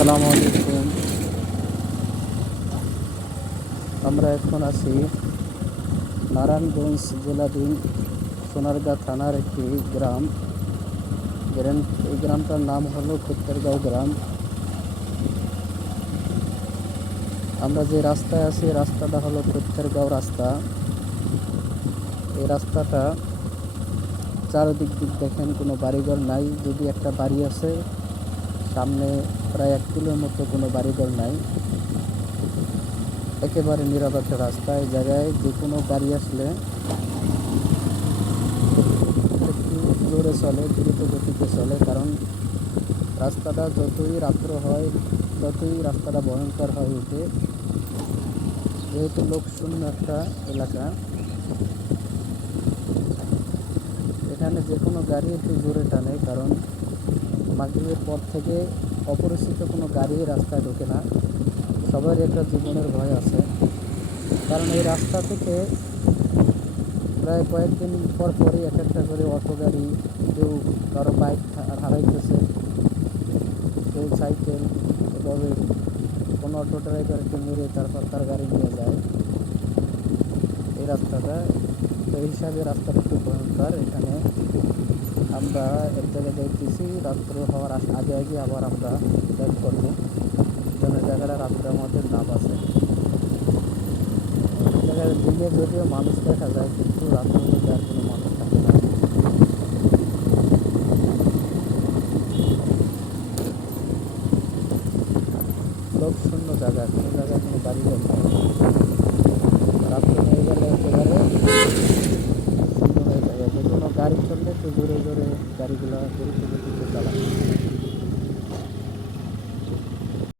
আসসালামু আলাইকুম। আমরা এখন আছি নারায়ণগঞ্জ জেলাধীন সোনারগাঁ থানার একটি গ্রাম। এই গ্রামটার নাম হলো খোত্তেরগাঁও গ্রাম। আমরা যে রাস্তায় আছি রাস্তাটা হলো খোত্তেরগাঁও রাস্তা। এই রাস্তাটা চারদিক দেখেন কোনো বাড়িঘর নাই, যদি একটা বাড়ি আছে সামনে প্রায় 1 কিলোর মতো কোনো বাড়িঘর নাই। একেবারে নীরব একটা রাস্তা। এই জায়গায় যে কোনো গাড়ি আসলে একটু জোরে চলে, দ্রুত গতিতে চলে, কারণ রাস্তাটা যতই রাত্র হয় ততই রাস্তাটা ভয়ঙ্কর হয়ে ওঠে। যেহেতু লোকশূন্য একটা এলাকা, এখানে যে কোনো গাড়ি একটু জোরে টানে, কারণ মাগরিবের পর থেকে অপরিচিত কোনো গাড়ি রাস্তায় ঢোকে না। সবারই একটা জীবনের ভয় আছে, কারণ এই রাস্তা থেকে প্রায় কয়েকদিন পর পরই একটা করে অটো গাড়ি, কেউ কারো বাইক হারাইতেছে, কেউ সাইকেল, এভাবে কোনো অটো ড্রাইভারকে মেরে তারপর তার গাড়ি নিয়ে যায় এই রাস্তাটা। তো এই হিসাবে রাস্তাটা একটু ভয়ঙ্কর। এখানে আমরা এক জায়গায় যাইতেছি, রাত্র হওয়ার আগে আগে আবার আমরা ব্যাক করবো, যেন জায়গাটা রাত্রে আমাদের না বাসে। জায়গায় দিনে যদিও মানুষ দেখা যায়, কিন্তু রাত্রের মধ্যে আর কোনো মানুষ থাকে না। লোক শূন্য জায়গা, কোনো জায়গায় কোনো বাড়ি ঘর নেই। রাত্রে হয়ে গেলে একেবারে শূন্য হয়ে যায়। যে কোনো গাড়ি চললে একটু জোরে জোরে গাড়িগুলো দ্রুত গতিতে